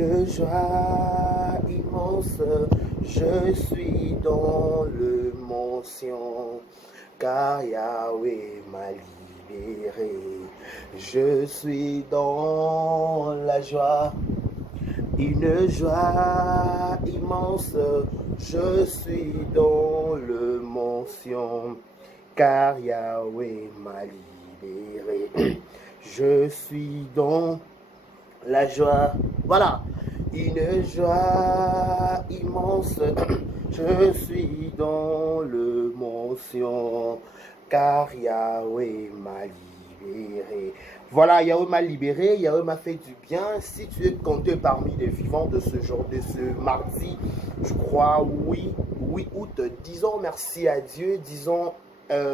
une joie immense, je suis dans le mention, car Yahweh m'a libéré. Je suis dans la joie, une joie immense, je suis dans le mention, car Yahweh m'a libéré. Je suis dans la joie, voilà, une joie immense, je suis dans le mention, car Yahweh m'a libéré. Voilà, Yahweh m'a libéré, Yahweh m'a fait du bien. Si tu es compté parmi les vivants de ce jour, de ce mardi, je crois, 8 août, disons merci à Dieu, disons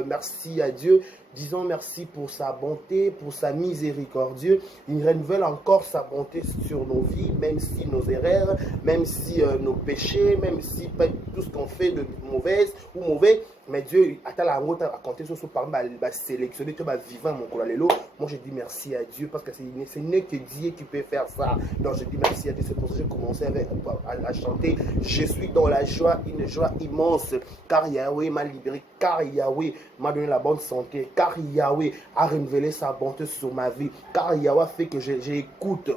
merci à Dieu, disons merci pour sa bonté, pour sa miséricorde. Il renouvelle encore sa bonté sur nos vies, même si nos erreurs, même si nos péchés, même si tout ce qu'on fait de mauvais ou mauvais, mais Dieu a la honte à compter sur ce parmi, va sélectionner, tu vas vivre mon colalelo. Moi je dis merci à Dieu parce que c'est n'est que Dieu qui peut faire ça. Donc je dis merci à Dieu, c'est pour ça que j'ai commencé à chanter. Je suis dans la joie, une joie immense, car Yahweh m'a libéré, car Yahweh m'a donné la bonne santé, car Yahweh a révélé sa bonté sur ma vie, car Yahweh fait que j'écoute,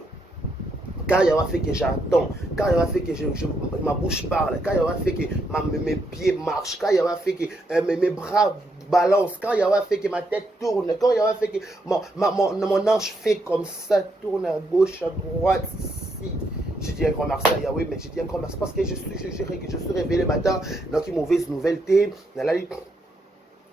car Yahweh fait que j'attends, car Yahweh fait que ma bouche parle, car Yahweh fait que mes pieds marchent, car Yahweh fait que mes bras balancent, quand Yahweh fait que ma tête tourne, quand Yahweh fait que mon ange fait comme ça, tourne à gauche, à droite, ici. Je dis un grand merci à Yahweh, mais je dis un grand merci parce que je suis réveillé le matin, donc une mauvaise nouvelle,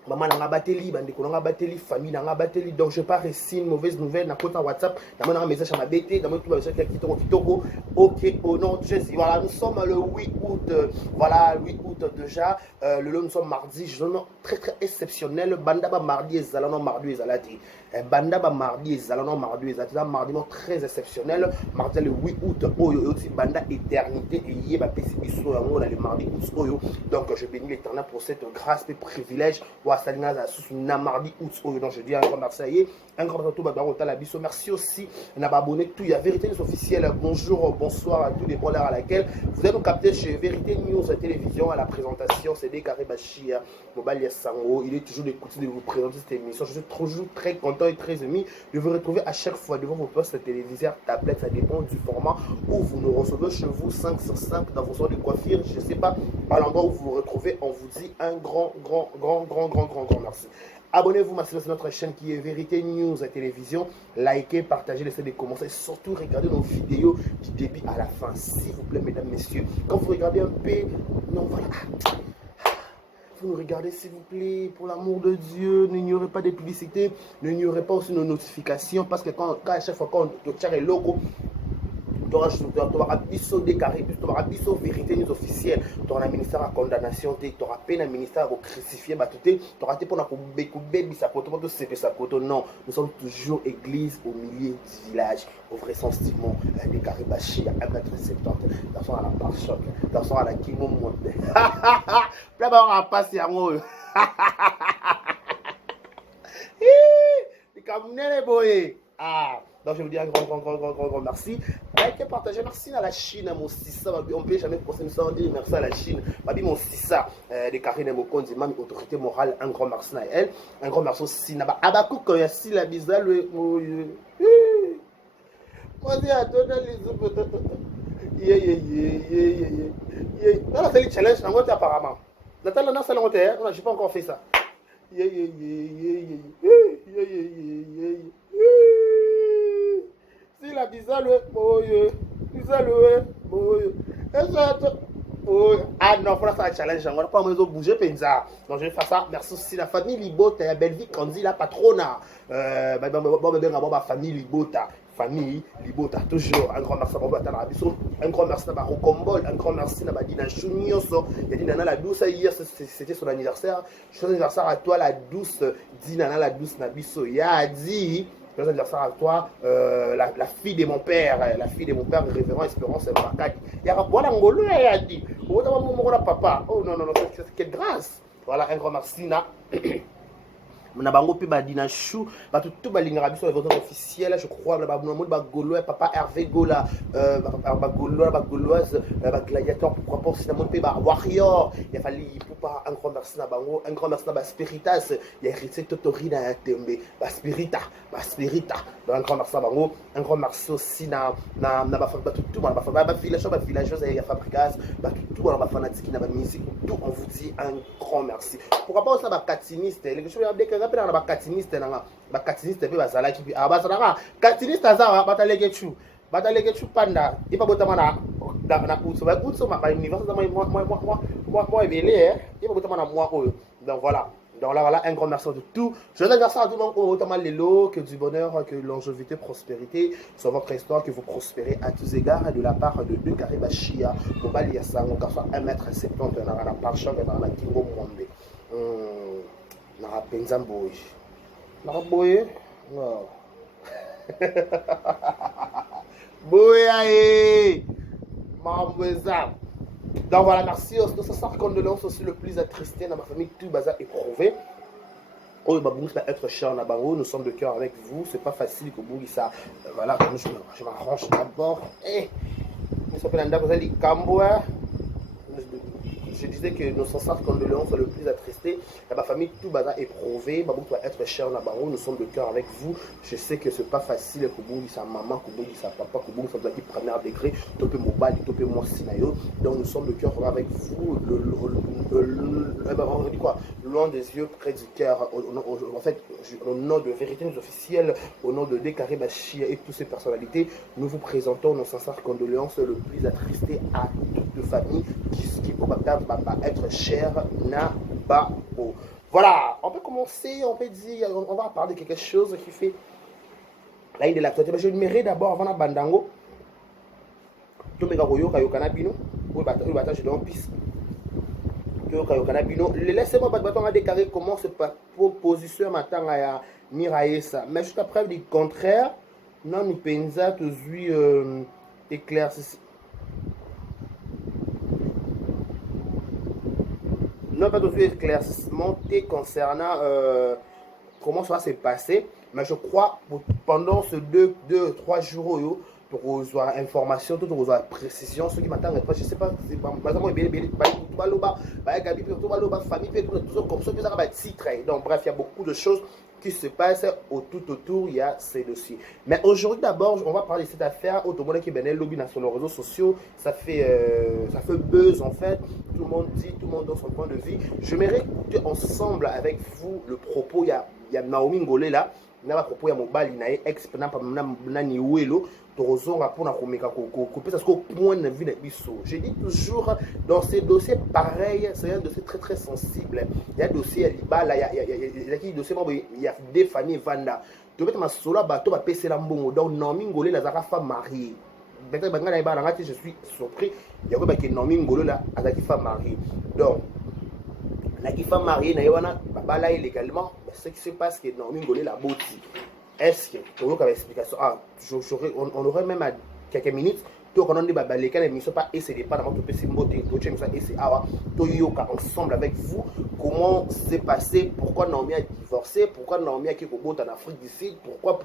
maman n'a bateli, bandeko n'a bateli, famille n'a bateli, donc je pars ici une mauvaise nouvelle, n'a pas WhatsApp, dans mon message à ma BT, dans mon message kitoko, ok, au nom de Jésus. Voilà, nous sommes le 8 août, voilà, 8 août déjà, le nous sommes mardi, journée très exceptionnel, bandaba mardi et zalano mardi et zalati. Bandaba mardi et zalano mardi et zalati, mardi très exceptionnel, mardi le 8 août, oyo aussi banda éternité et yé ba pesi biso yango le mardi août oyo. Donc je bénis l'Éternel pour cette grâce et privilège. Mardi août, donc je dis un grand merci, un grand merci. Merci aussi à abonné tout, il y a Vérité News officielle. Bonjour, bonsoir à tous les bons à laquelle vous allez nous capter chez Vérité News Télévision à la présentation. C'est des Karibachia, Mobile Sango. Il est toujours d'écouter de vous présenter cette émission. Je suis toujours très content et très ému de vous retrouver à chaque fois devant vos postes téléviseurs, tablettes, ça dépend du format où vous nous recevez chez vous 5 sur 5 dans vos salons de coiffure. Je ne sais pas, à l'endroit où vous vous retrouvez, on vous dit un grand merci. Abonnez-vous sur notre chaîne qui est Vérité News à Télévision. Likez, partagez, laissez des commentaires et surtout regardez nos vidéos du début à la fin. S'il vous plaît, mesdames, messieurs, quand vous regardez un peu, non, voilà. Vous nous regardez, s'il vous plaît, pour l'amour de Dieu, n'ignorez pas des publicités, n'ignorez pas aussi nos notifications parce que quand à chaque fois qu'on tire le logo, tu auras biso décarré, tu auras biso Vérité News officielle, tu auras un ministère à condamnation, tu auras peine un ministère à crucifier, tu auras été pour non, nous sommes toujours église au milieu du village, au vrai sens du mot, des Caribachi à 1,70 m, garçon à la pare-choc, garçon à la kimo monte. Là, on va passer à moi. Les Camerounais, les boys. Ah, donc je vous dis un grand merci. Likez, partagez, merci à la Chine, mon Sissa. On ne peut jamais procéder sans dire merci à la Chine. Babi, mon Sissa, de Karine Mokondi, ma autorité morale, un grand merci à elle. Un grand merci aussi. Abakou, quand il y a si la bizarre, le. Moi, je dis à toi, on a fait le challenge, on a apparemment. Nathalie, on a fait le challenge, je n'ai pas encore fait ça. Si la bizarre le ah non, faut faire un challenge, on va pas bouger penza. Donc je vais faire ça. Merci aussi la famille Libota, Belgique, on dit la patrona. Ma famille Libota. Famille Libota, toujours un grand merci à Abisso, un grand merci à Rocombol, un grand merci à Dina Chunioso. Il y a dit Nana la douce hier, c'était son anniversaire. Joyeux anniversaire à toi, la douce, dit Nana la douce Nabiso. Il a dit. Joyeux anniversaire à toi, la fille de mon père, révérend Espérance Bakadi. Il y a voilà Ngolo, il a dit. Papa. Oh non, quelle grâce. Voilà, un grand merci. na bango pe badina chou bato tout balingaka biso les officiels je crois ba Gaulois papa Hervé Gola ba Gauloise ba gladiateur pourquoi pas aussi na mon pe ba warrior il a fallu pour pas un grand merci na bango un grand merci na ba spiritas il y a hérité Totori na Tembe ba spirita un grand merci na bango un grand merci aussi na ba tout ba villageois ya Fabricas ba tout ba fanatique na ba musique tout on vous dit un grand merci pourquoi pas aussi ba catiniste les choses bien na ba catiniste pe bazalaki bi bazalaka catiniste azawa bataleke chu panda ipa botama na utso ba université moi ebele ipa botama na moi oyo donc voilà. Donc là, voilà, un grand merci de tout. Je donne merci à tout le monde, autant les lots, que du bonheur, que longévité, prospérité sur votre histoire, que vous prospérez à tous égards de la part de deux Karibachia, Mobali Yassang, on soit 1m70, on a la parcha, on a la Kingo Mwambe. On a Penzamboy. On a Boye. Non. Boye, Mambouza. Donc voilà, merci. Nous sommes condoléances aussi le plus attristé dans ma famille, tout bazar éprouvé. Oh, Babou, ça va être cher en Abaro. Nous sommes de cœur avec vous. C'est pas facile que vous ça. Voilà, je m'arrange d'abord. Et nous sommes en Abaro, Kamboua. Je disais que nos sincères condoléances le plus attristé. Dans ma famille, tout bazar éprouvé. Babou doit être cher en Abaro. Nous sommes de cœur avec vous. Je sais que c'est pas facile que vous sa maman, que vous sa papa, que vous ça premier degré, topé mobile, topé moi sinayo. Donc nous sommes de cœur avec vous. On dit quoi? Loin des yeux, près du cœur. En fait, au nom de Vérité officielle, au nom de Décaré Bachia et toutes ces personnalités, nous vous présentons nos sincères condoléances le plus attristé à toutes les familles qui vont être chères Nabao. Voilà, on peut commencer, on peut dire, on va parler de quelque chose qui fait la de l'actualité. Je numérerai d'abord avant la bandango. Tout le monde a yokana bino, ou je donne piste. Laissez-moi déclarer comment se positionne matin à Miraïsa. Mais jusqu'à preuve du contraire, non, ni pensa te suis éclairci. Non, pas tout éclaircissement concernant comment ça va se passer. Mais je crois pendant ce 2-3 jours, pour avoir information, pour avoir précision, ceux qui m'attendent, je ne sais pas, par exemple, donc bref, il y a beaucoup de choses qui se passent tout autour, il y a ces dossiers. Mais aujourd'hui, d'abord, on va parler de cette affaire. Tout le monde qui est lobby sur les réseaux sociaux, ça fait buzz en fait. Tout le monde dit, tout le monde donne son point de vue. Je m'aimerais écouter ensemble avec vous le propos. Il y a Naomi Ngolé là. Il y a un propos, il y a Mobali, il y a ex, il y a Niwelo. Je dis toujours dans ces dossiers pareils, c'est un dossier très très sensible. Il y a un dossier à Libala, il y a des familles Vanda. Tu peux te solo bateau va passer la mbongo. Donc Naomi Ngolé la femme mariée. Je suis surpris. Il y a que Naomi Ngolé la femme mariée. Donc la femme mariée na illégalement. Ce qui se passe que Naomi Ngolé la boti. Est-ce que tu as une explication? On aurait même à quelques minutes. Tu as dit que les cas ne sont pas essayés pas dans votre PC beauté. Tu as essayé ensemble avec vous comment c'est passé, pourquoi Naomi a divorcé, pourquoi Naomi a quitté en Afrique du Sud, pourquoi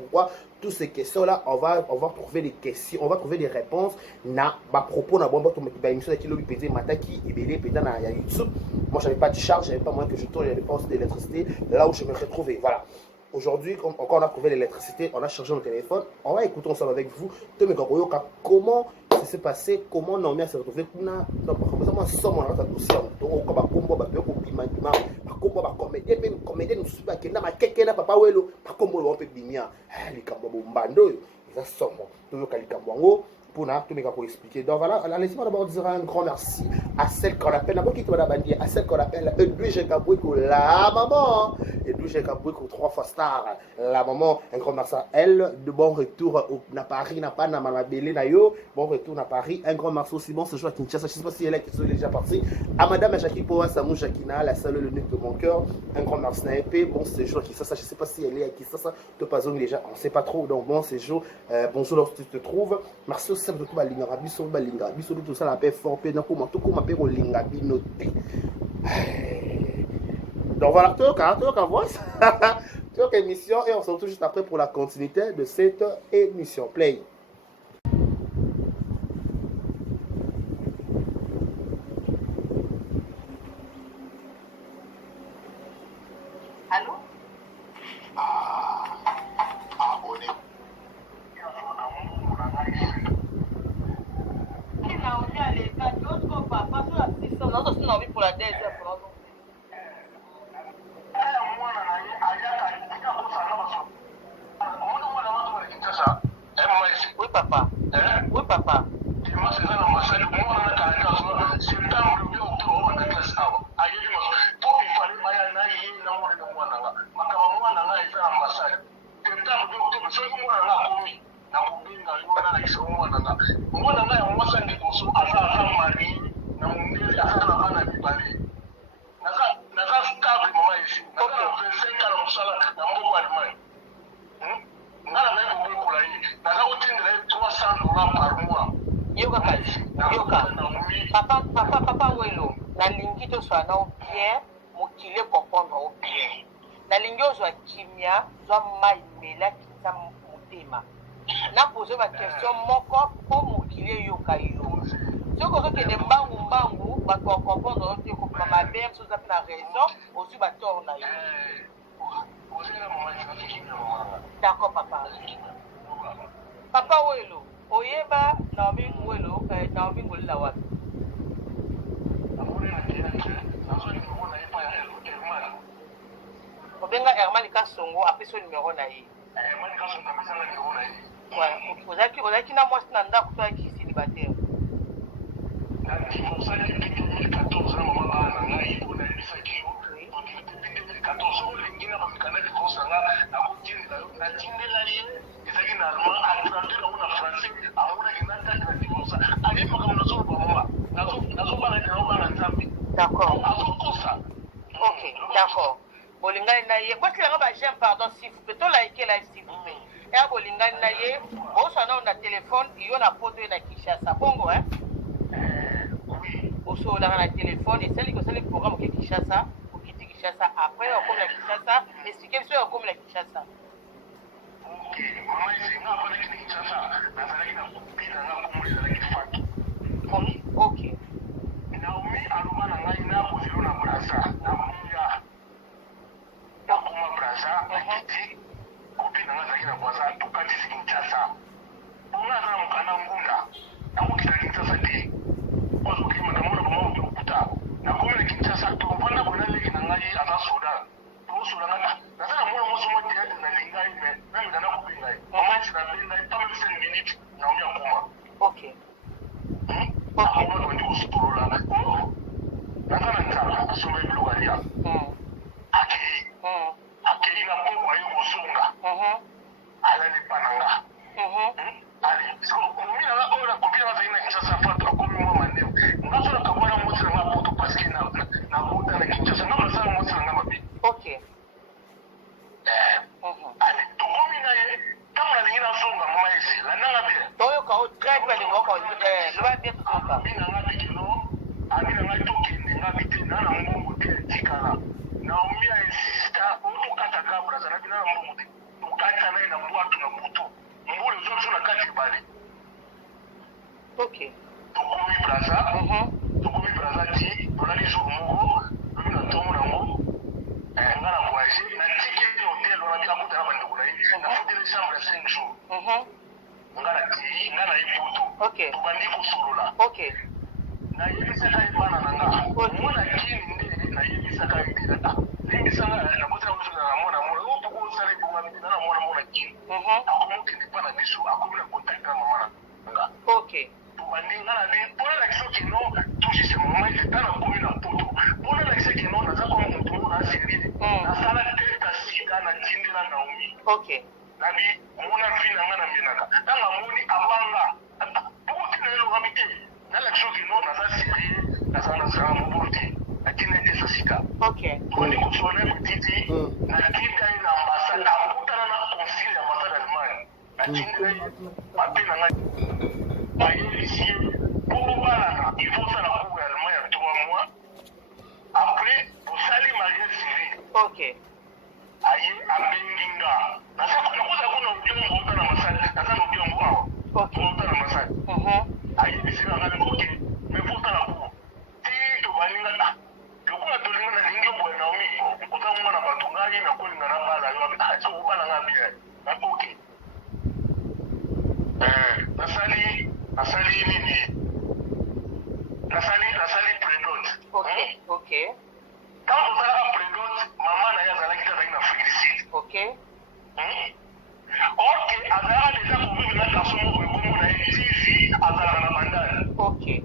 toutes ces questions là on va trouver des questions, on va trouver des réponses na ba propos na bomba to émission qui lobby pété mataki ibélé pété na YouTube. Moi j'avais pas de charge, j'avais pas moyen que je tourne les dépenses d'électricité là où je me retrouvais. Voilà. Aujourd'hui, quand on a trouvé l'électricité, on a chargé notre téléphone. On va écouter ensemble avec vous. Comment ça s'est passé, comment Naomi s'est retrouvée. Pour expliquer. Donc voilà, laissez-moi d'abord dire un grand merci à celle qu'on appelle, à celle qu'on appelle Edwige Kabouiko, la maman. Edwige Kabouiko, 3 fois star, la maman. Un grand merci à elle. De bon retour à Paris, n'a pas Namabélé Nayo. Bon retour à Paris. Un grand merci aussi. Bon, ce jour à Kinshasa. Je ne sais pas si elle est déjà partie. À Madame Jackie Poa, Samou Jakina, la salle le nez de mon cœur. Un grand merci à EP. Bon séjour à Kinshasa. Je ne sais pas si elle est à Kinshasa. Topazong déjà, on ne sait pas trop. Donc bon séjour. Bonjour là où tu te trouves. Merci aussi à tout le monde. Biso balinga biso tout ça la paix fort pe na ko ma pe ko linga binote. Donc voilà, Toyoka Voice, Toyoka émission, et on se retrouve juste après pour la continuité de cette émission. Play. Allô? Pour la deuxième fois. Oui, papa. Oui, papa. Papa, Welo, la lingi to soit non bien, mokile comprendre bien. La lingi o soit kimia, soit maimela kita motema. Na poser ma question moko pour mokile yoka yo. Ce que je te mbangu, ba ko comprendre que ko mama bien so ça na raison, aussi ba tort na yo. D'accord papa. Papa Welo, oyeba Naomi Welo, Naomi Ngolila wapi? Obenga Herman Kasongo après son numéro na ye. Herman Kasongo après son numéro na ye. Ouais, ozaki na mwasi na ndako to aki célibataire. Na divorce depuis 2014 na mama bana ngai ona ebisaki yo. Depuis 2014 olingi na bamikana divorce na kotindela yo na tindela ye ezaki na allemand a traduire na français amona kinata na divorce. Ali makambo na zo ba mama. Nazo bana na bana nzambe. D'accord. Ok, d'accord. Bolingani na ye. Quoi qu'il y a j'aime pardon s'il vous plaît. To like là s'il vous plaît. Et bolingani na ye. Bon ça na on téléphone, il y a na photo na Kinshasa. Bongo hein? Oui. Oso la na téléphone et celle qui le programme qui Kinshasa, pour quitter Kinshasa après on comme la Kinshasa, expliquer sur comme la Kinshasa. OK, maman c'est nga pas la Kinshasa. Na zalaki na kupina nga komuli zalaki faki. OK. Naomi aloba na ngai na kozelo na brasa na munga nakoma brasa nakiti kopi na ngai azalaki na brasa tokatisi Kinshasa bonga aza na mokanda ngunda nakokita Kinshasa te ozokima namona boma otokuta nakomi na Kinshasa tokovanda bona leki na ngai aza soda tokosola nga naza na mwana mwasi mwa teatre na lingai me namika nakobi ngai mamasi na be ngai pame 5 minutes Naomi akoma ok akoma tondi kosutolola nakana nzala asomba biloko alia akei na poko aye kosunga alali epa na nga okomi na nga oyo nakobi na bazali na Kinshasa fato akomi mwa mandeo nga so nakabwana mwasi na nga poto parceke nakota na Kinshasa nga basala mwasi na nga mabe tokomi na ye ntango nalingi nazonga mama esi landanga bien toyoka o très bien loba bien toyoka abi na nga bikelo abi na nga tokende nga bite na na mbongo te etikala Naomi a insista otokata ka braza na bina na mbongo te tokata naye na bwatu na butu mbula ezobiso na kati ebale tokomi braza ti tolali jour moko lobi na ntongo nango nga na voyage natikeli hotel wana bikakuta na bandeko na ye nafuteli chambre ya 5 jours nga na tei nga na ye butu tobandi kosolola nayebisaka ye bana na nga mwana kini nde nayebisaka ye te limbisanga nakotela kosolola na mwana mona opoko osala ebonga bite na mwana mona kini akomokende mpa na biso akomi na contact na mama na nga tobandi nga na bi mpona lakisa keno touchise mama ete ta nakomi na poto mpona lakisa keno naza kwa motu moko na serie nasala teta sida na tindela Naomi nabi mona vi na nga na menaka ntango amoni abanga pokotina elongabi te nalakisa keno naza serie naza na zala mobulu te atina ete eza sida tobandi kosola na mititi natinda ye na ambasade akutana na consile ya ambasade allemagne natindela ye pape na ngai bayebisi ye mpo kobalana il faut osala cour ya allemagne ya 3 mois après bosali mariage civil Ok. Aye abenginga. Nasa kunakuza kuna ujiongo utana masali. Nasa ujiongo wao. Ok. Utana masali. Aye bisina ngani koke. Mefuta na kuo. Ti to baninga na. Lokuna tolinga na linga bwa na omi. Kuta mwana batungaji na kulinga na bala. Acha ubala ngabi. Na koke. Nasali nini? Nasali predot. Ok. Ok. Quand vous allez à predot, maman n'a pas dit qu'il y a une félicite. Ok. Ok, azara déjà convive na kasomo ko ngomo na tizi azara na bandana. Ok.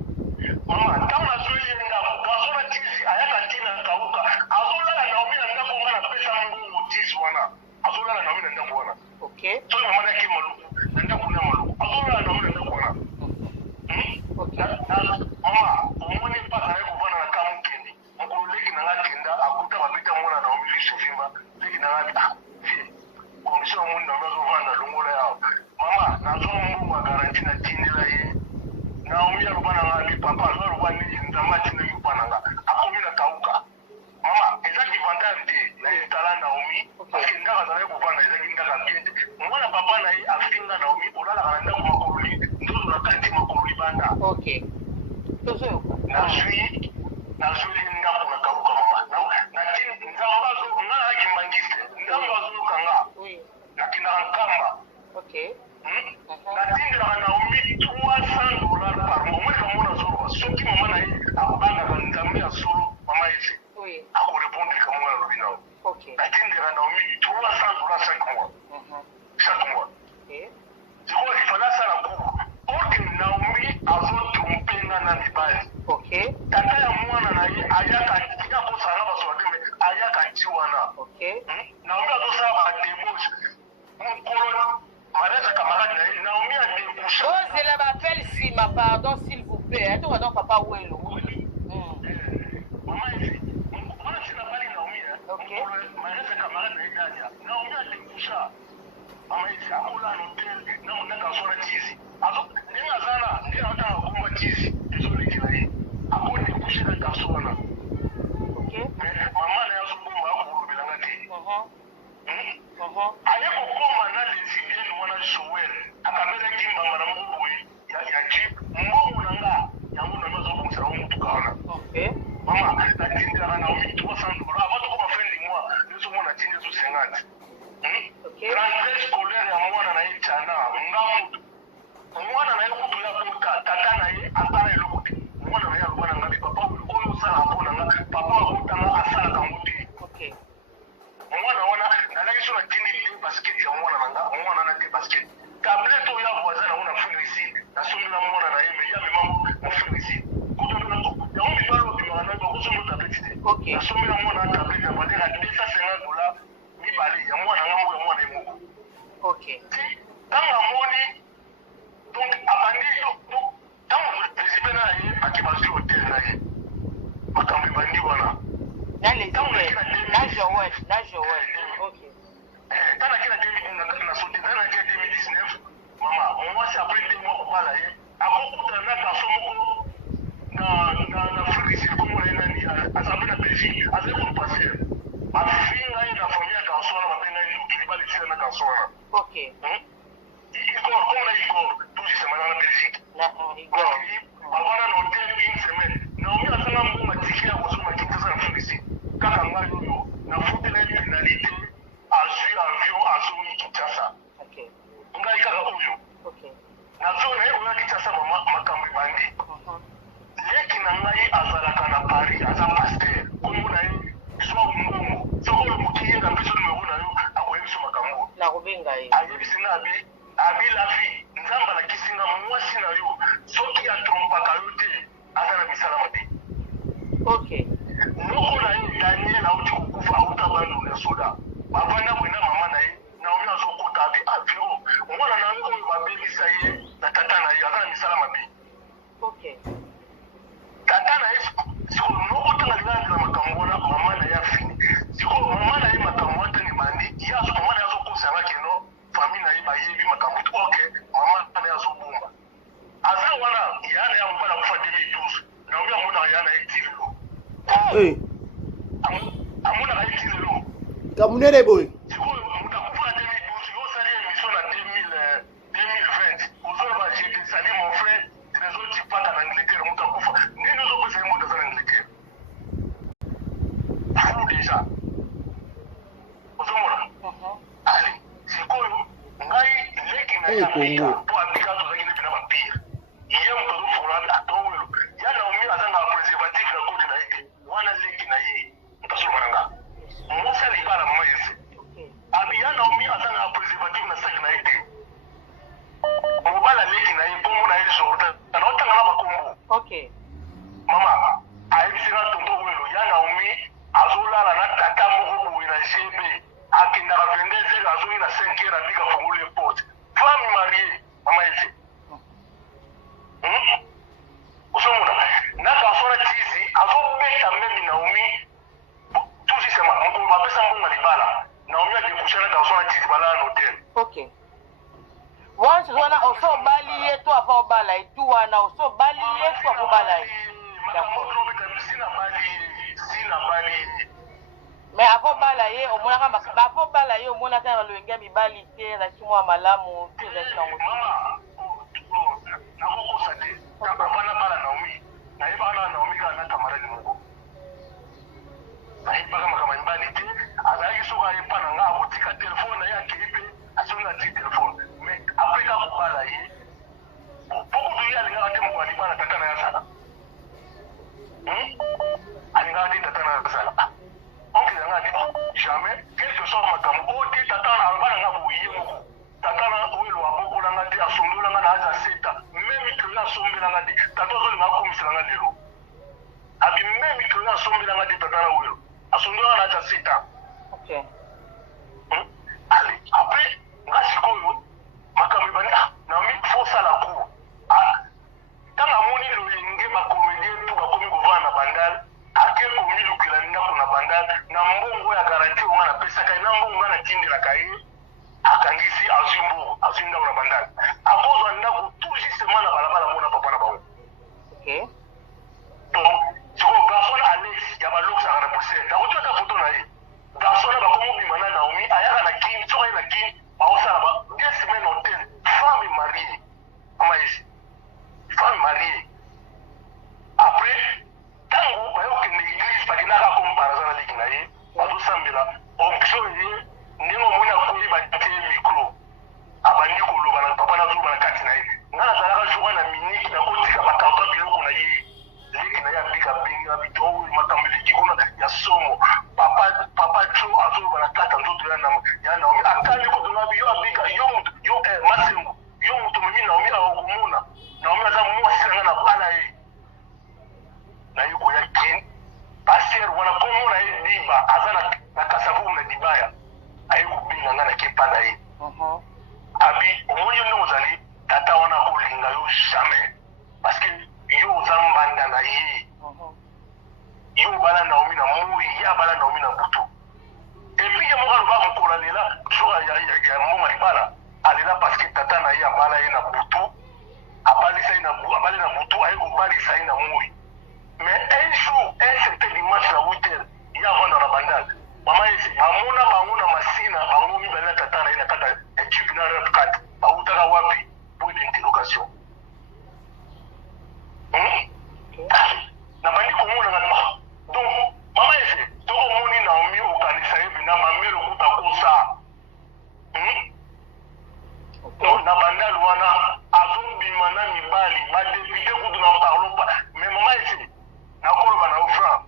Mama, kama azuli nga kasona tizi ayaka tina kauka. Azola na omi na ndako ngana pesa mungu tizi wana. Azola na omi na ndako wana. Ok. So mama na kimolu, na ndako na malu. Azola na omi na ndako wana. Ok. Mama, omoni pa na yeko bana na kamukeni. Mukulu leki na ngatenda akuta mabita mwana na omi lisofimba. Leki na ngata. Komisho mundu na mazo vanda lungola yao. Mama, nazo mungu wa garanti na tini la ye. Na umia rubana ngabi papa, lo rubani nzamati na yupana nga. Ako mina kauka. Mama, ezaki vantante na yitala na umi. Parce que ndaka zanaye kufana ezaki ndaka biende. Mwana papa na ye afinga na umi. Olala kananda kumakuruli. Ndozo na kanti makuruli banda. Ok. Tozo. Nazui ndako na kauka mama. Na tini nzambazo ngana haki mbangiste. Nzambazo kanga. Oui. Nakina nkamba. Ok. Natindela na omi $300 par mois. Moi, comme on a solo. Ce qui m'a dit, abanga kanzambe ya solo, mama ici. Oui. Ako répondre comme moi le bina. Ok. Natindela na omi $300 chaque mois. Chaque mois. Ok. Tu vois, il fallait ça la cour. Ok, Naomi azo tromper na mibali. Ok. Tata ya mwana na ye ayaka tika ko sala ba so deme ayaka tiwana. Ok. Naomi azo sala ba débauche. Mon colonel Maresa camarade Naomi a débouché. Oh, c'est la m'appelle Sima, pardon, s'il vous plaît. Attends, pardon, papa, où est le Maman, ici. Moi, je n'ai pas dit Naomi. Ok. Maresa camarade Naomi a débouché. Maman, ici, à Moula, à l'hôtel, Naomi a sur la tisi. Alors, les Nazana, les Nazana, on va tisi. Désolé, qu'il a eu. À quoi débouché la garçonne. Ok. Mais maman, elle a son bon bas pour le bilan. Aye kokoma na lesbienne wana Joël akabelaki mbanga na mboboye ya jeep mbongo na nga yango na mazo konsera mutuka wana. Ok. Mama natindela na $300 avant de commencer le mois nous on a tindé sur 50. Ok. Rentrée scolaire ya mwana na ye chana ngamu mwana na ye kutu ya kuta tata na ye atala elokuti mwana na ye alobana ngabi papa oyo sala mpona nga papa akutanga asala kanguti. Ok. Mwana wana nalaki so natindi le basket ya mwana nanga mwana na te basket tablette oyo ya voisin nango na fungicide nasomela mwana na ye me ya mema na fungicide kutu yango mibalo obimaka na bakosomela tablette te. Ok. Nasomela mwana na tablette ya valeur ya $250 mibale ya mwana nga moko ya mwana ye moko. Ok. Ti ntango amoni donc abandi ntango président na ye ake bazwi hotel na ye makambo ebandi wana. Là, les là, Joël. Ok. Quand la a sauté dans la 2019, maman, moi c'est après 2 mois qu'on parle. À beaucoup de gens dans l'Afrique, comme on l'a dit, à Zambie, la Belgique, à ce qu'on passe. À fin, la famille a garçon, la famille a pas laissé la garçon. Ok. Igor, comme on a Igor, tout c'est maintenant la Belgique. Igor. Avant un hôtel, une semaine. Naomi a fait un bon matin à Ozo Makita, ça fait ici. Kaka ngayo na futi na finalité azui avion azui Kinshasa. Ok. Ngai kaka oyo. Ok. Na zone oyo Kinshasa mama makambo bandi. Leki na ngai azalaka na Paris aza pasteur. Kombo na ye so mungu. So ko mukiye ka biso numéro na yo akoyebiso makambo. Na rubenga ye. Ayebisi na abi la vie. Nzamba la kisinga mwasi na yo. Soki atrompaka yo te aza na misala mabe. Ok. Moko na ye Daniel auti kukufa auta bandu na soda. Bavanda kwenda mama na ye na omi azokota abi aviro. Mwana na ngo babebisa ye na tata na ye aza na misala mabe. Ok. Tata na ye siko noko tanga lingana na makambo na mama na ye afini. Siko mama na ye makambo ata ni bandi. Ya so mama na ye azokosa ngaki no famille na ye bayebi makambo. Ok. Kamunene boy. sikoyo mutakufa 2012 osali émission na 2020 ozoba j'ai sali mon frère nezotipata na Angleterre mutakufa nini ozopesa ye moto aza na Angleterre fou déjà ozomona ale sikoyo ngai leki na ya Afrika po Afrika tozalaki nebi na bapire ye moto azofola atowelo ya Naomi azanga préservatif na koti na ye te wana leki na ye motasoloba na nga mosa libala mama yese abi ya Naomi azanga préservatif na saki na ye te mobala leki na ye bongo na ye sorta anaotanga na bakombo mama ayebisinga tonto welo ya Naomi azolala na tata moko boye na gb akendaka 22h azoyi na 5h abika fungula porte femme mariée mama yese osomona na kansona tizi azobeta memi Naomi tuzi sema mokolo bapesa mbonga libala Naomi adekusha na kansona tizi balala na hotel once wana oso bali ye to afa obala ye tu wana oso bali ye to afa obala ye sina bali mais afa obala ye omonaka makaba afa obala ye omonaka na balolenge mibali te ezalaki mwa malamu te ezalaki nango nakokosa te abana bala Naomi nayebaka na Naomi kaka na kamarade moko nayebaka makambo ya mibali te azalaki soki ayepa na nga akotika telefone na ye akei mpe asongi ati telefone mais apres ka kobala ye poko duye alingaka te moko alibana tata na ye asala alingaka te tata na ye asala oncle nanga ati jamais quelque soit makambo o te tata na alobana nga boye moko tata na oyelo abokolanga te asondolanga na aza seta meme mikolo asombelanga te tata azolinga akomiselanga lelo abi meme mikolo asombelanga te tata na oyelo asondolanga na aza seta ale apres nga sikoyo makambo ebani Naomi fosala cour ntango amoni loyenge bakomedie tu bakomi kovanda na bandal ake komilukela ndako na bandal na mbongo ya garanti onga napesaka ye na mbongo nga natindelaka ye akangisi azwi mbongo azwi ndako na bandal akozwa ndako tout justement na balabala mona papa na bango donc sikoyo garçon Alex ya balokisaka na pusete akotiaka foto na ye garçon na bakomi obima na Naomi ayaka na kini soki aye na kini baosala ba 2 semaines hotel femme mariée mama yesi femme mariée après ntango bayokende église bakendaka komparaza na leki na ye bazosambela onction ye ndenge omoni akoyi batie micro abandi koloba na papa nazoloba na kati na ye nga nazalaka jour na miniki nakotika bakarton biloko na ye leki na ye abika bengi abito makambo eleki kuna ya somo papa jo azoloba na kata nzoto ya Naomi akali kodonga bi yo abika yo masengo yo moto memi Naomi akomona Naomi aza mwasi nanga na bala ye na ye koya kin paster wana komona ye diba aza na kasavu na dibaya aye kobenga nga na kepa na ye abi omoni yo ndenge ozali tata wana kolinga yo jamais parce que yo oza mbanda na ye yo obala Naomi na moi ye abala Naomi na butu epuis ye moko aloba mokolo alela jour ya mbonga libala alela parce que tata na ye abala ye na butu abali na butu aye kobalisa ye na moi mais un jour un certain dimanche na 8h ye avanda na bandal mama yesi amona bango na masina bango mibale na tata na ye na kata ya tube na rep 4 bautaka wapi point d'interrogation na bandi komonanga donc mama yesi toko omoni Naomi okanisa ye bina mamelo kuta kosa na bandal wana azobima na mibali badepute kutu na parlo pa mais mama yesi nakoloba na ofran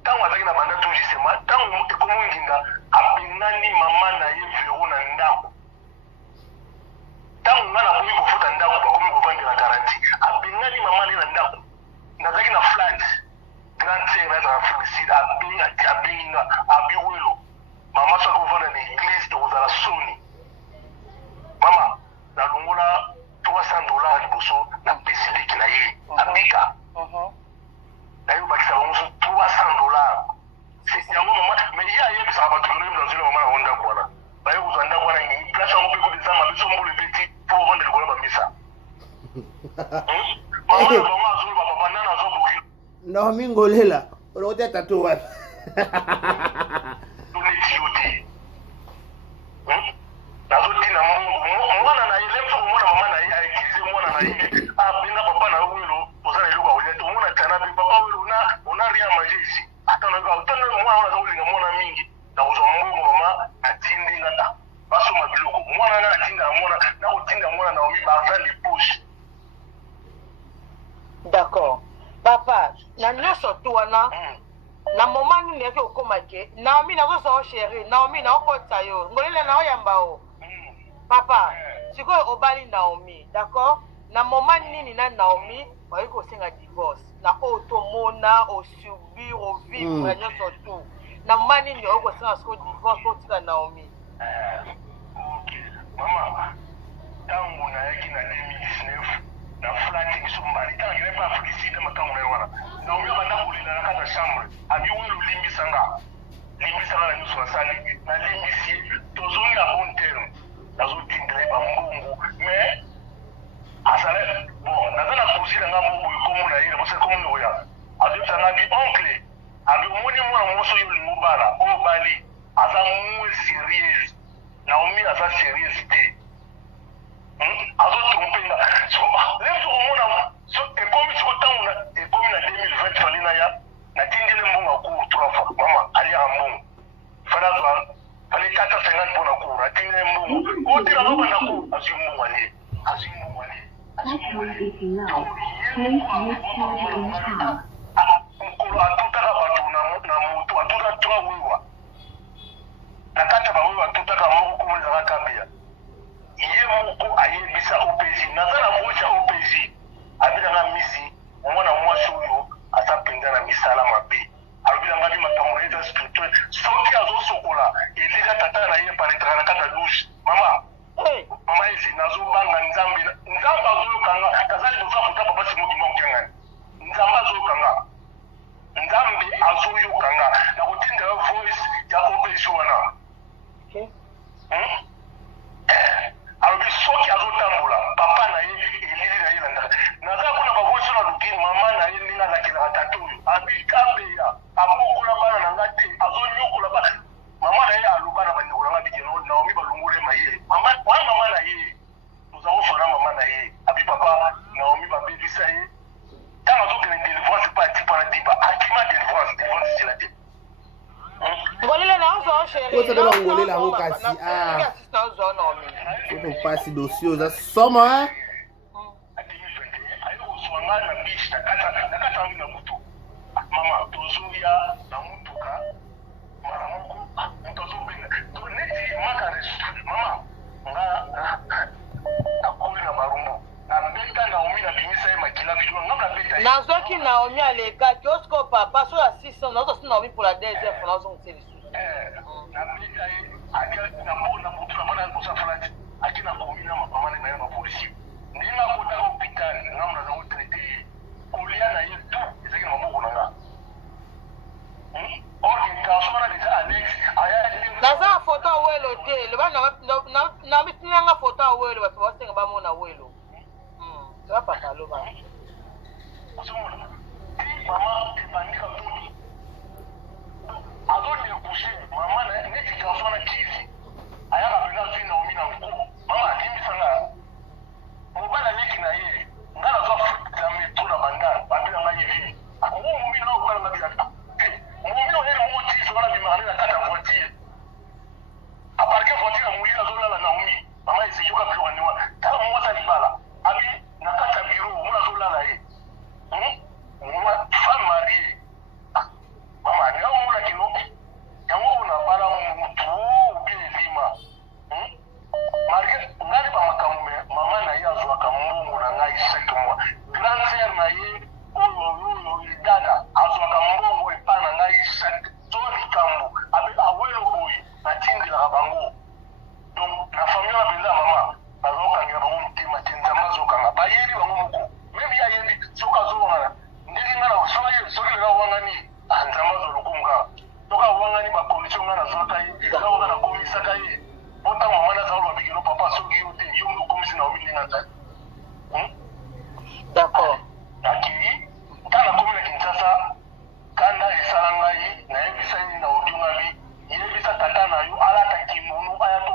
ntango azalaki na banda tujisema ntango ekomonginga abengani mama na ye vero na ndako ntango nga nakomi kofuta ndako bakomi kovandela garanti abengani mama ne na ndako nazalaki na flat grande sere nazala félicide abengi nga abiwelo mama soki kovanda na église tokozala soni mama nalongola $300 liboso na pesi leki na ye abika nayebakisa bango so $300 yango mama mais ye ayebisaka bato lelo nazoli mama nango ndako wana baye kozwa ndako wana ngi place yango mpe kodesa mabiso mbolo epeti mpo bovanda likolo bamisa mama na bango azoloba papa nana azoboki Naomi ngolela unakutia tatu wapi? neti yo te nazotina mwana na ye lemso komona mama na ye autilize mwana na ye abenga papa na welo ozala eloko aoliato omona tana pe papa welo ona ria maje ici atana mwana wana azokolinga mwana mingi na kozwa mbongo mama atindi ngata basoma biloko mwana nga natinda mwana nakotinda mwana na omi baza lipoche. D'accord papa na nyonso tu wana na moma nini yake okoma ke Naomi nazosa chéri Naomi na okota yo ngolele na oyamba o papa sikoyo obali Naomi d'accord na moma nini na Naomi bayi kosenga divorce na oyo tomona osubir ovivre nyonso tu na moma nini oyo kosenga siko divorce otika Naomi. Mama tangu nayaki na 2019 na flati sombali tanga ngine pa féliciter matango na wana Naomi abanda kolela na kata chambre abi welo limbisanga na nyuso na sali na limbisi tozongi na bon terme nazotindela ba mbongo mais asale bon nazana kusila nga mbongo ikomo na ile bose komo no ya azotanga bi oncle abi omoni mwana moso yo limubala o bali aza mwe sérieux Naomi aza sérieux te azotompenga lemso komona ekomi siko ntango ekomi na 2020 falina ya natindele mbongo akuru 3 fois mama aliaka mbongo fale tata 50 mpona kuru atindele mbongo otela babanda kuru azwi mbongo alie mokolo atutaka bato na moto atuta 3 wiwa na kati ya bawewa atutaka moko komozaka kabea ye moko ayebisa opesi naza na voice ya opesi abinanga misi mwana mwasi oyo aza mpenza na misala mabe alobinanga bi makambo na eza spirituel soki azosokola elika tata na ye paretaka na kati ya douche mama esi nazobanga nzambe azoyokanga kaza liboso afuta papa simokima okengani nzambe azoyokanga na kotinda voice ya opesi wana alobi soki azotambola papa na ye elili na ye landaka naza kuna bavoice na luki mama na ye ndenge alakelaka tata oyo abikambeya abokola bana na nga te azonyokola bana mama na ye aloba na bandeko na nga bikeno Naomi balongole mayele wana mama na ye tozakosona mama na ye abi papa Naomi babebisa ye ntango azokende délivrance pa atipa na diba akima délivrance sila te ngolele na ozo chéri otala ngolela ho kasi Oto pasi dossier za soma swanga na beach nakata wangi na mutu mama tozuya na mutuka mara moko ntozobenga neti maka mama nga akoli na barumbu na beta Naomi na bimisa ye makila bido nga na beta nazoki Naomi aleka kiosko papa so ya 600 nazo Naomi pour la deuxième fois nazo mteli na beta ye akina na mutu na bana kosa flati akina komina mapamane na ma polisi ndinga kota hospital ngamna na utrete kolia na ye tu ezaki na maboko na nga transforma déjà Alex naza photo awelo te le bana na mitinanga photo awelo bato basenga bamona awelo ça papa lo ba mama ebandika tuni azoni ekushi mama na neti transforma kizi ayaka pena zwi Naomi na mko mama alimisanga mobala leki na ye ngala zo futa metro na banda babila ngai hivi akongo mumi na okala na bila mumi o heri mo ti so na bi mari na kata voiture aparke voiture mu ila zo la Naomi mama isi yuka bilo ni wa ta mo ta libala abi na kata biro mo na zo la ye mama femme mariée mama ni au mona kinoki yango na bala mutu bilima marke ngani ba makamwe mama na ya zo akamungu na ngai sekwa grand sœur na ye oyo dada azo akamungu ipana ngai sek to likambo abi awelo boy na tingi la bango donc na famille abenda mama azoka ngira bango mutima tinza mazoka na bayeli bango muko mimi ya yebi soka zo ngana ndiri ngana soka ye soka la wangani anzama zo lukunga soka wangani ba condition ngana soka ye kawo kana komisa kai ota mama na zawo bigiro papa soki yote yongo komisi na omini ngata d'accord akiri tana komina Kinshasa kanda esala ngai na yebisa ni na odunga bi yebisa tata na yo alata kimunu aya to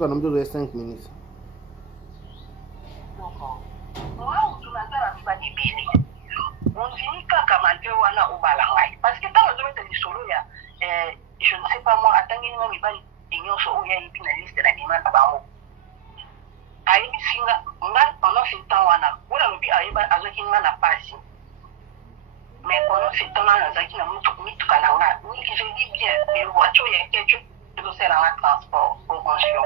toyoka na mtoto ya 5 minutes. Moi tunazala tubadibili. Onzini kaka mante wana obala ngai. Parce que tant que tu solo ya je ne sais pas moi atangi ngo mibali nyonso oya ibi na liste na dimanda bango. Ayi singa nga pendant ce temps wana wala lobi ayeba azoki nga na pasi. Mais pendant ce temps là nazaki na mutu kana nga. Ni je dis bien mais voiture ya kecho to sera en transport pour pension.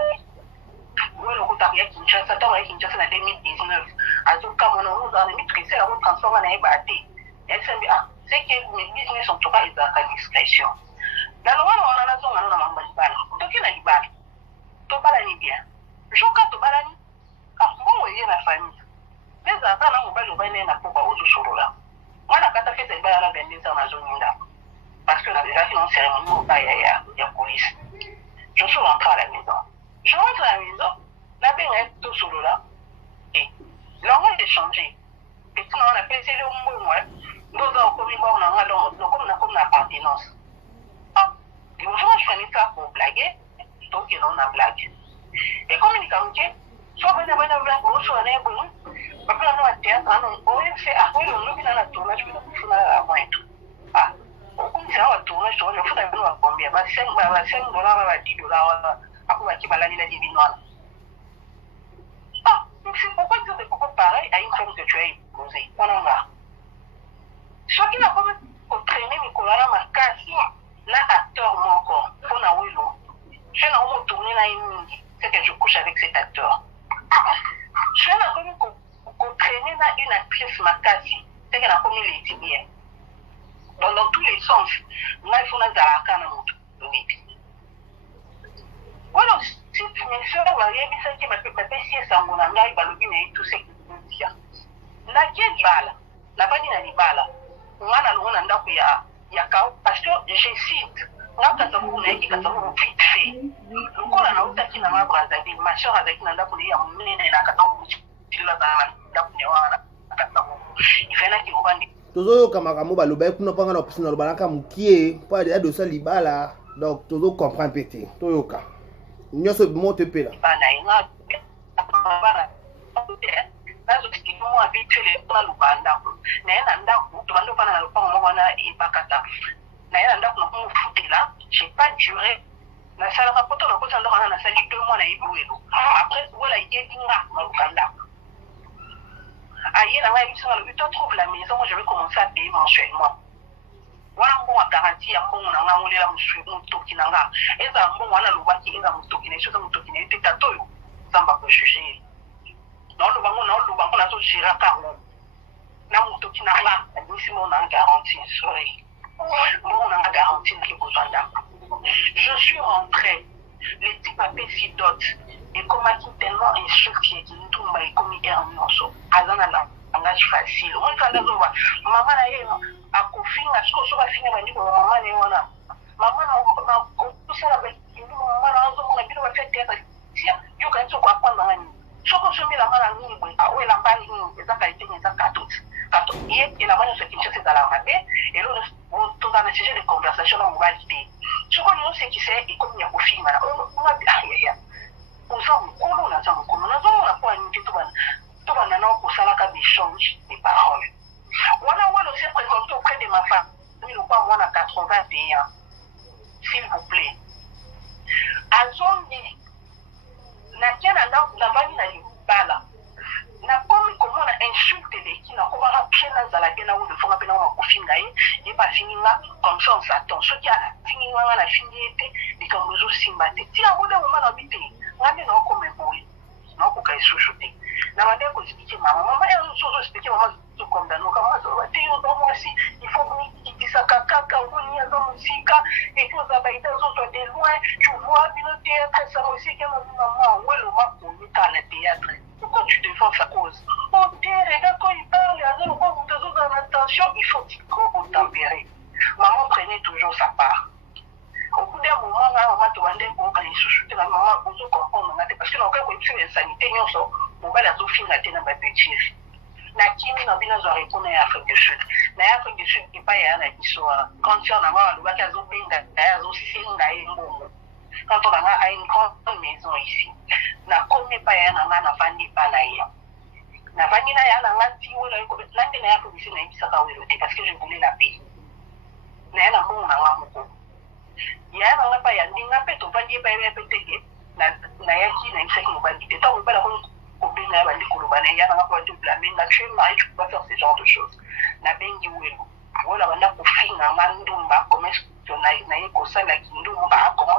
Wala ko tabiya Kinshasa to ya Kinshasa na 2019 azoka mona uza na mitu sera ko transformer na ebate. SMB c'est que mes business sont pas à discrétion. Na lwana wana na zonga na mamba libala. Toki na libala. To bala ni bien. Joka to bala ni mbongo yeye na famille. Leza ata na mobali obane na poka ozo sorola. Mwana kata fete bala na bendeza na zoninda. Parce que la déjà une cérémonie ya police. Je suis rentré à la maison. Je rentre à la maison, la benne tout sorola. Et l'envoi est changé. Et puis on a fait c'est le mot moi. Nous avons commis bon on a comme la appartenance. Et bonjour, je fais ça pour blaguer, donc on a blague. Et comme il dit, soit on a blague, soit on est bon, après on a un théâtre, on fait après on a un tournage, on a avant et tout. Ah, on continue à tourner, on a fait un combien, $5, $10, après qui va l'année la divinoire. Ah, c'est pourquoi tu es pourquoi pareil à une femme que tu as épousée, on en a. Soit qu'il a comme traîné Nicolas Marcassi. Là, acteur, moi encore, on a Willow. Je n'ai pas tourné là une c'est que je couche avec cet acteur. Je n'ai pas traîné là une actrice Makasi, c'est qu'elle a commis les tibiens. Dans tous les sens, là, il faut la zaraka na moto. Voilà, si mes soeurs voyaient, c'est que ma pépé, si elle s'en va, il va le bien tout ce qu'il dit. La qui est bala, la banni na libala. On a le nanda yakao parce que je cite ngaka tsamu na yiki katsamu vite fait ngola na utaki na mabraza bi mashora za kina ndapo ya mnene na katsamu chila za ndapo ne wana katsamu ifena ki ubandi tozo kamaka mo baloba kuna panga na pisina loba naka mukie pa ya dosa libala donc tozo comprend pété toyoka nyoso monte pela bana inga bana nazo kikimu habitué kwa lubanda na yana ndaku to bando pana na lupango mwana ipakata na yana ndaku na kumfutila j'ai pas duré na sala rapoto na kota ndoko na sali 2 mois na ibuelo après voilà yedinga na lubanda aïe na ngai sur le buto trouve la maison moi je vais commencer à payer mensuellement wana mbongo wa garantie ya mbongo na nga ngolela musumu toki na nga eza mbongo wana lubaki eza mutoki na chose mutoki na teta toyo zamba ko juger na lubango na zo gira kango na mutoki na nga adisi mo na garantie sorry mo na garantie na besoin d'argent je suis rentré les petits papiers si dot et comme qui tellement instructé qui nous m'a commis un morceau azana la langage facile on quand on va maman na yeno akofinga siko ba finga bandi ko maman ne wana maman na ko sala ba kindu maman na zo na bino ba fete ya tia yo kan so kwa kwa ngani soko somi la mala nini bwe awe la mbali nini ezaka itini ezaka tout kato ye ina bana so kinche dans la mabe et là tout dans le sujet de conversation on va dire soko nous c'est qui c'est et comme ya kofinga na on va ya on s'en kolo na zamu kono na zamu na kwa nini tout bana na ko sala ka échange des paroles wana s'est présenté auprès de ma femme nous pas moi na 81 s'il vous plaît azongi na kiana na bani na libala na komi komona insulte de qui na ko ba pena za la gena ou de fonga pena wa kofinga ye ba fininga comme ça on s'attend ce qui a fininga na finité de comme zo simbate ti a boda mama na bité ngani na ko meboui na ko kai chuchote na mande ko expliquer maman elle nous chose expliquer maman tout comme dans nos camas va dire donc moi aussi il faut venir qui ça kaka on y a dans musique et tout ça va être autres de loin tu vois bien théâtre ça aussi que maman ouais le m'a pour le théâtre pourquoi tu défends sa cause oh regarde quand il parle à zéro pas vous dans l'attention il faut dire comment tempérer maman prenait toujours sa part au bout d'un moment là maman te vendait pour aller chuchoter la maman on se comprend parce que l'on peut une sanité non on va la zofine la tena ba petit na kimi na bina zo répondre à Afrique du Sud na Afrique du Sud qui pas ya na histoire quand tu en as marre le bac azo benga ya zo singa mbongo quand on a une grande maison ici. Na connais pas ya na na vandi pas na ya. Na vandi na ya na ngati wala ko na tena ya ko bisi na bisa ka welo parce que je voulais la payer. Na ya na mo na ngamu ko. Ya na ngapa ya ndinga pe to vandi pa ya pe teke na ya ki na isa ko vandi te to ba la ko bien na vandi ko ba na ya na ngapa to blâmer na je ne peux pas faire ce genre de choses. Na bengi welo. Voilà, on a pour finir un ndumba, comment on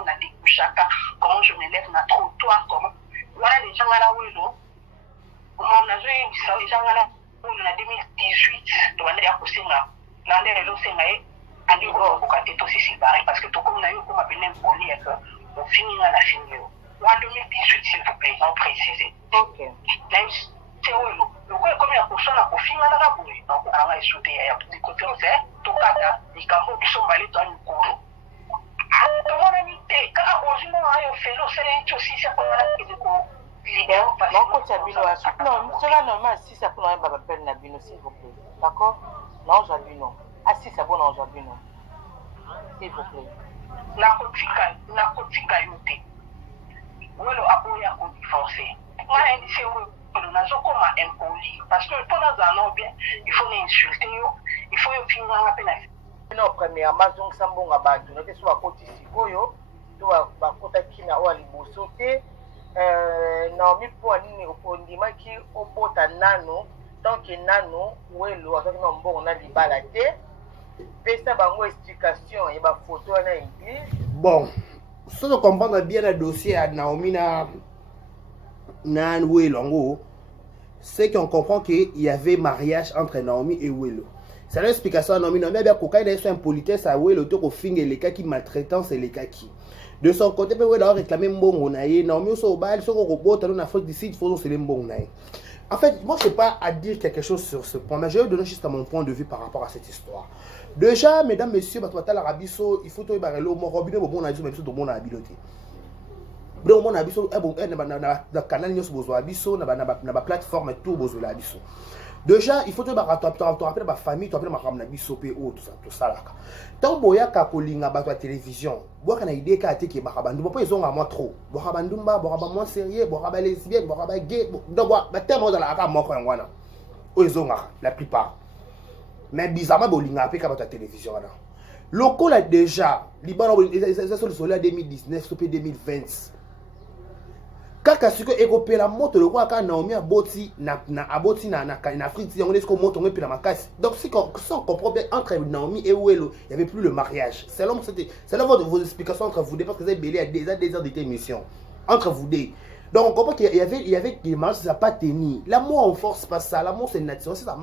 a des couchaka, comment je me lève dans le trottoir, comment. Voilà les gens à la Ouelo. On a joué les gens à la Ouelo en 2018, on a dit à Kosenga, dans les réseaux Sengaï, à dire qu'on a aussi séparé, parce que tout comme on a eu comme appelé un poli, on finit à la fin. En 2018, s'il vous plaît, on précise. Ok. C'est Ouelo. Donc, comme il y a pour ça, on finit à la Ouelo. Donc, on a sauté, il y a des côtés, on sait, tout cas, il y a des gens qui sont allés dans le courant. D'accord? Non, j'abuse non. Ah si, c'est bon, non, j'abuse non. S'il vous plaît. Narcotica, yote. Welo aboya ko divorcer. Moi, c'est où on a comme impoli. Parce que pendant un an bien, il faut l'insulter, il faut finir à peine. Non, premièrement, donc ça bon à battre. Nous sommes à côté Sikoyo, nous à côté Kina ou à Libosote. Non, mais pour aller au Ndima qui au bota nano, tant que nano, où est le avec non bon on a des baladés. Fais ça bango explication et ba photo en anglais. Bon, si on comprend bien le dossier à Naomi na Ouelo, c'est qu'on comprend qu'il y avait mariage entre Naomi et Ouelo. C'est l'explication à Naomi. Naomi a bien coquille d'ailleurs impolitesse à Ouelo au fin et les cas qui maltraitance et les cas qui. De son côté, il a réclamé Mbongo naïe. Naomi au sobal, sur le robot, dans l'Afrique du Sud, il faut se les Mbongo naïe. En fait, moi je ne sais pas à dire quelque chose sur ce point, mais je vais donner juste mon point de vue par rapport à cette histoire. Déjà, mesdames, messieurs, il faut que vous ayez le robinet pour bon abisso, mais tout bon habiloté. Donc mon abisso, na canal nyos bozo abisso, na plateforme tout bozo la abisso. Déjà, il faut que tu rappelles ma famille, tu rappelles ma femme abisso PO tout ça là. Tant boya ka kolinga ba ta télévision, boya kana idée ka te ke ba bandu pas ils ont à moi trop. Boya bandumba, boya ba moins sérieux, boya ba lesbienne, boya ba gay, donc boya ba tellement dans la ka mo ko ngwana. O ils ont la plupart. Mais bizarrement bolinga pe ka ba ta télévision là. Loko là déjà, Liban ça sur le soleil 2019, stopé 2020. Kaka siko ekope la moto le roi ka Naomi aboti na Afrique on est qu'on monte on est la makasi. Donc si on comprend bien entre Naomi et Ouelo, il y avait plus le mariage. C'est l'homme c'est là vos explications entre vous deux parce que vous avez belé à des heures d'émission entre vous deux. Donc on comprend qu'il y avait des mariages ça pas tenu. L'amour on force pas ça, l'amour c'est naturel, ça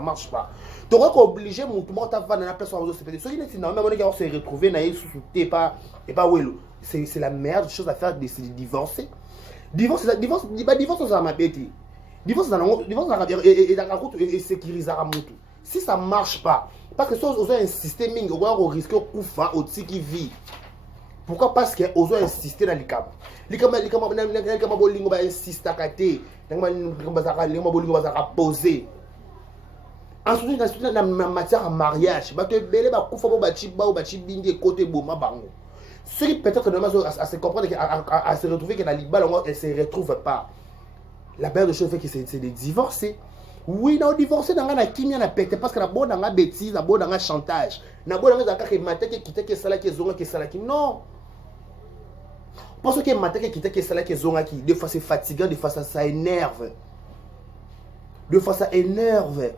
marche pas. Tu aurais obligé mon tout monde à va dans la place où se fait. Ceux qui disent Naomi on se retrouver na sous pas Ouelo. C'est la meilleure chose à faire de se divorcer. Divorce ça m'a pété. Divorce et sécuriser à tout. Si ça marche pas, parce que si on a un système on risque de couper au qui vit. Pourquoi? Parce que on a insisté dans les câbles. Les câbles bolingo ba insister à côté. Les bolingo ba poser. Ensuite dans matière à mariage, ba te belé ba kufa ba chi bindi côté boma bango. Ceux qui peut-être à se comprendre, à se retrouver que la Liban, elle ne se retrouve pas. La meilleure chose fait que c'est de divorcer. Oui, non, divorcer dans la kimia na pété parce que la bonne dans la bêtise, la bonne dans la chantage. La bonne dans la qui maté qui quitte que cela qui zonga qui cela qui non. Parce que maté qui quitte que cela qui zonga qui des fois c'est fatigant, des fois ça énerve. Des fois ça énerve.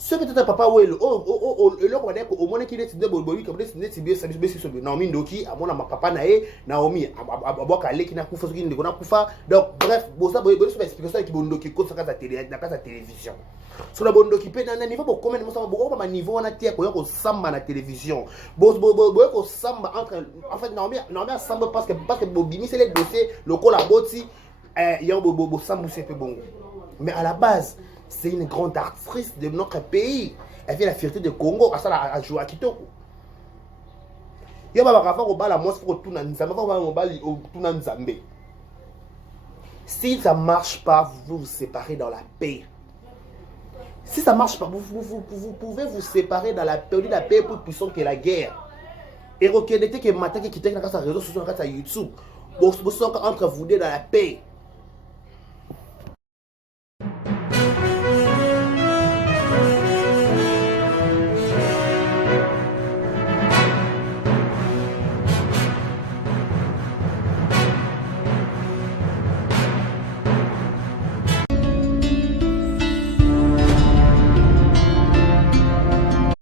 Ce peut-être papa Ouelo le on est au moins qu'il est de bolboli comme des bien ça bien sur Naomi Ndoki à mon papa nae Naomi aboka leki na kufa soki ndeko na kufa. Donc bref bosa boy sur explication qui bondoki ko saka ta télévision sur la bondoki pe na niveau pour comment ça beaucoup pas niveau on a tie ko samba na télévision boy ko samba entre en fait Naomi samba parce que bobimi c'est les dossiers le ko la boti yo bo samba c'est peu bon mais à la base c'est une grande artiste de notre pays. Elle vient de la fierté de Congo. À ça, à jouer à Kitoko. Il y a un au bal à moi pour tout le Nzambe. Si ça ne marche pas, vous séparez dans la paix. Si ça ne marche pas, vous pouvez vous séparer dans la paix. La paix est plus puissante que la guerre. Et reconnaissez que matin qui quitte dans sa réseau social, dans YouTube, vous sont entre vous deux dans la paix.